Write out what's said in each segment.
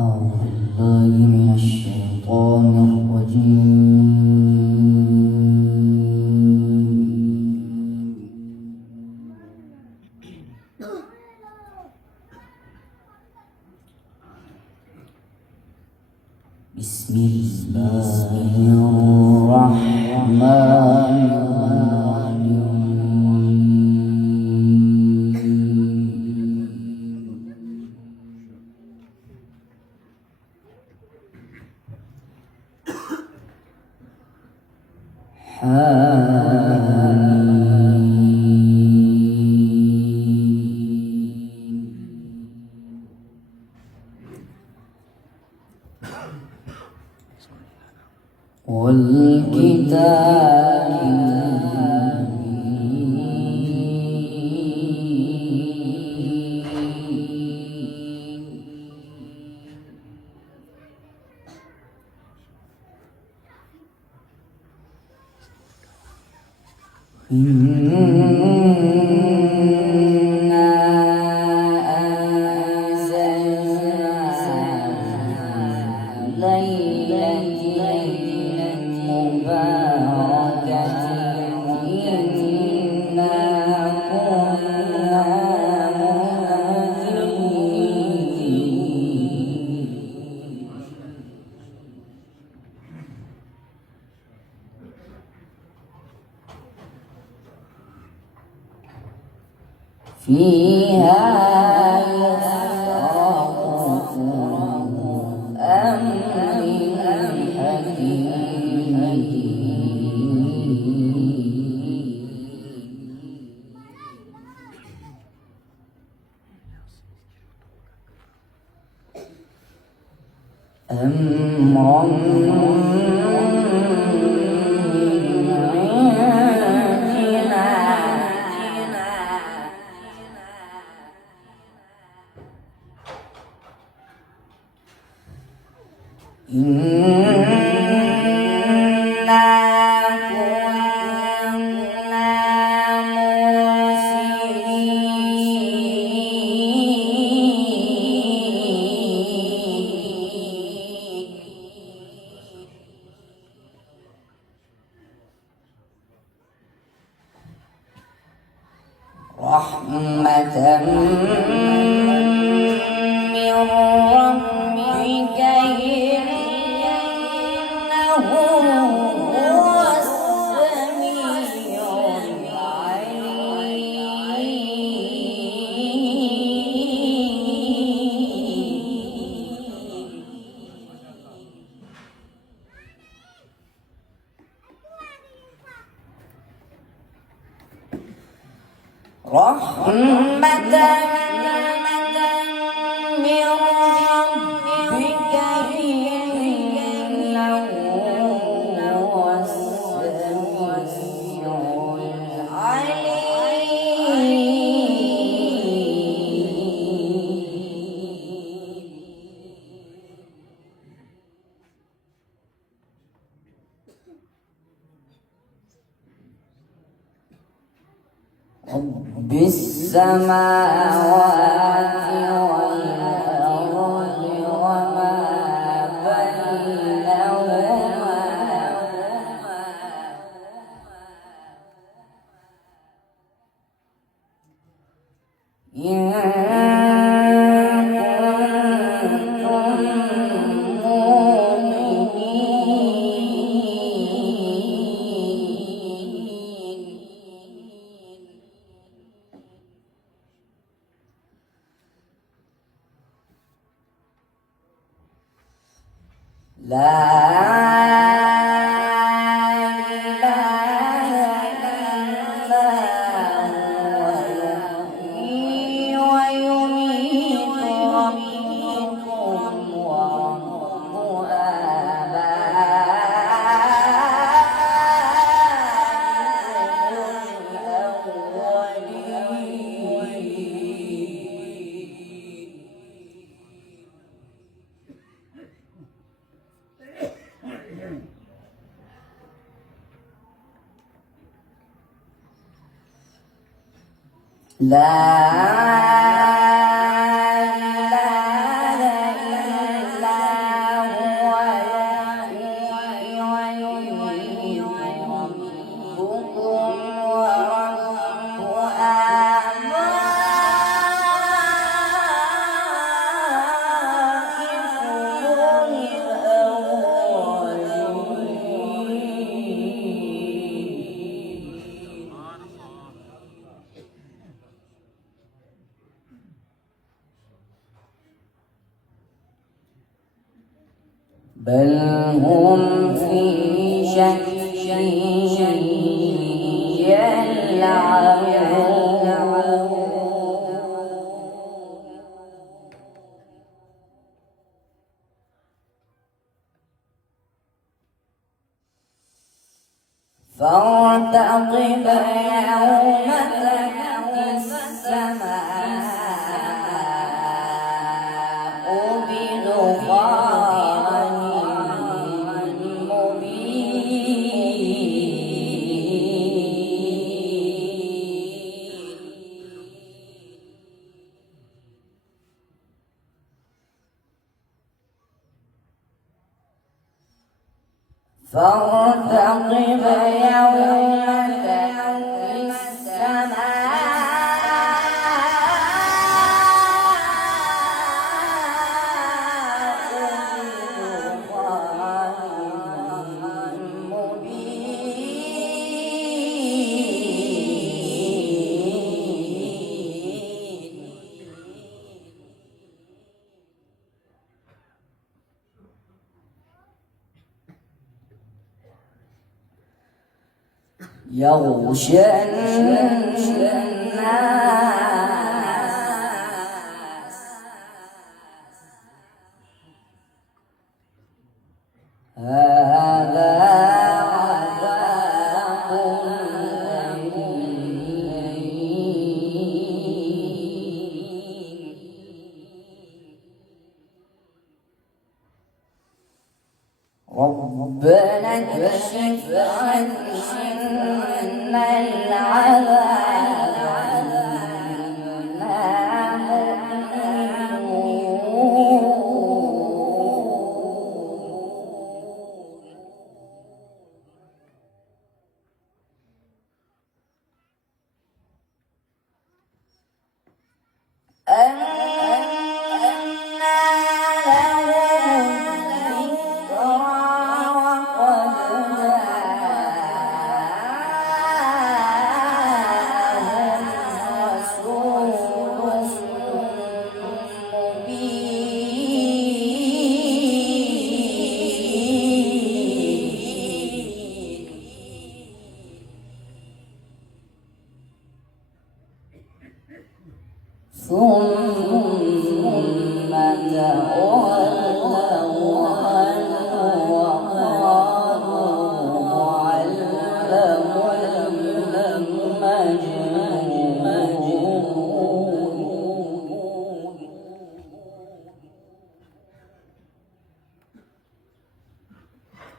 أعوذ بالله من الشيطان الرجيم. بسم الله الرحمن والكتاب إنا أنزلنا ليلة مباركة إنا كنا منذرين فيها يفرق أمر حكيم أمرا من عندنا إنا كنا مرسلين رحمة من ربك إنه هو السميع العليم رحمة من ربك إنه هو السميع رب السماوات والأرض وما بينهما إن كنتم لا إله إلا هو يحيي ويميت ربكم ورب آبائكم بل هم في شك يلعبون فارتقب يوم تأتي السماء بدخان فارتقب يوم تأتي السماء بدخان مبين يغشى الناس هذا عذاب أليم ربنا اكشف عنا العذاب إنا ثم تولوا عنه وقالوا معلم مجنون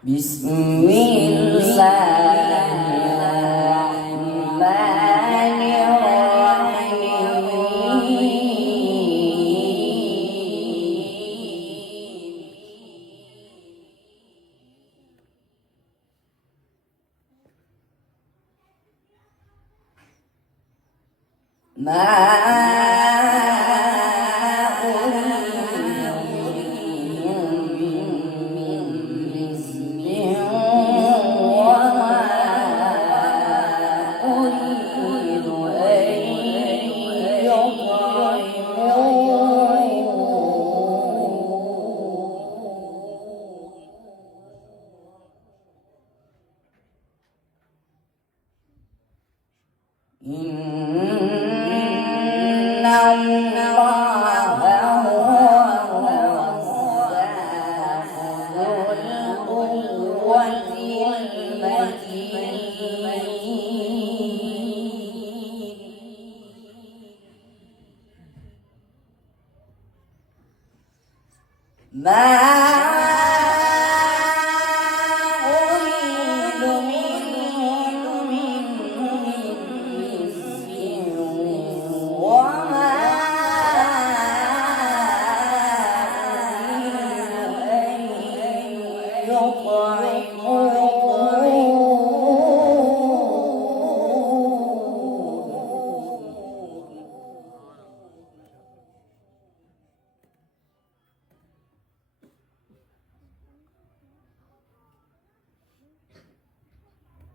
بسم الله الرحمن ما أريهم من رزق وما أريد أن يطعمون إن الله هو الرزاق ذو القوة المتين ما أريد منهم من رزق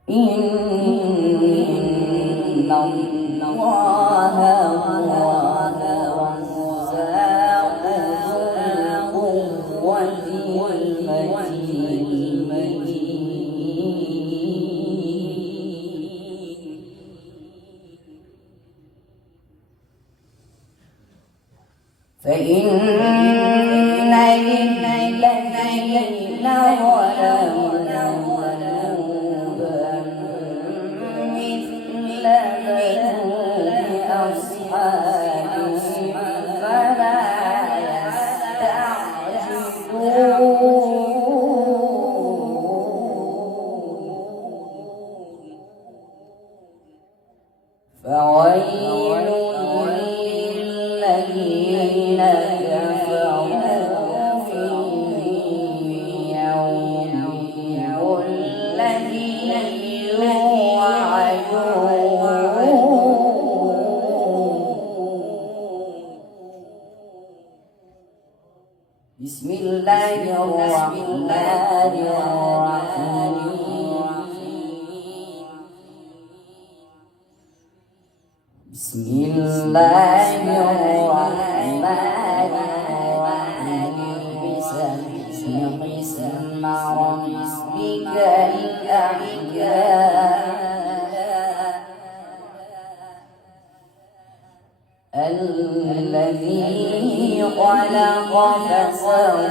إن الله هو الرزاق ذو القوة المتين فإن للذين ظلموا فويل للذين كفروا في يوم الذي يوعدون بسم الله الرحمن الرحيم بسم الله الرحمن الرحيم سبح اسم ربك الأعلى الذي خلق فسوى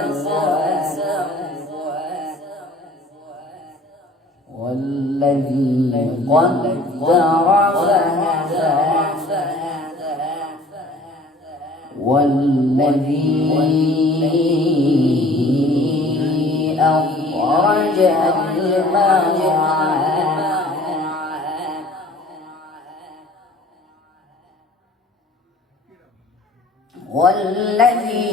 والذي قدر فهدى والذي أخرج المرعى والذي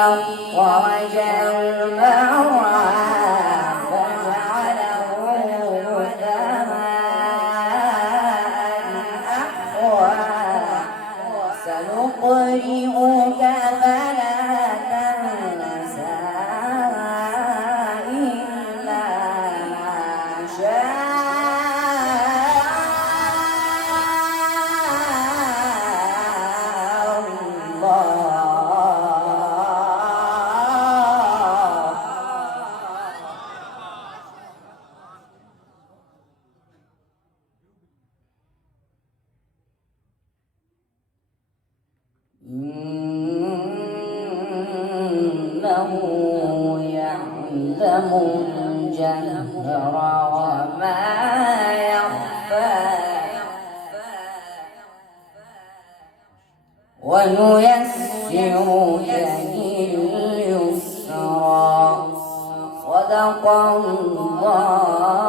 أخرج المرعى فجعله غثاء أحوى سنقرئك فلا تنسى إلا ما شاء إنه يعلم الجهر وما يخفى ونيسرك لليسرى صدق الله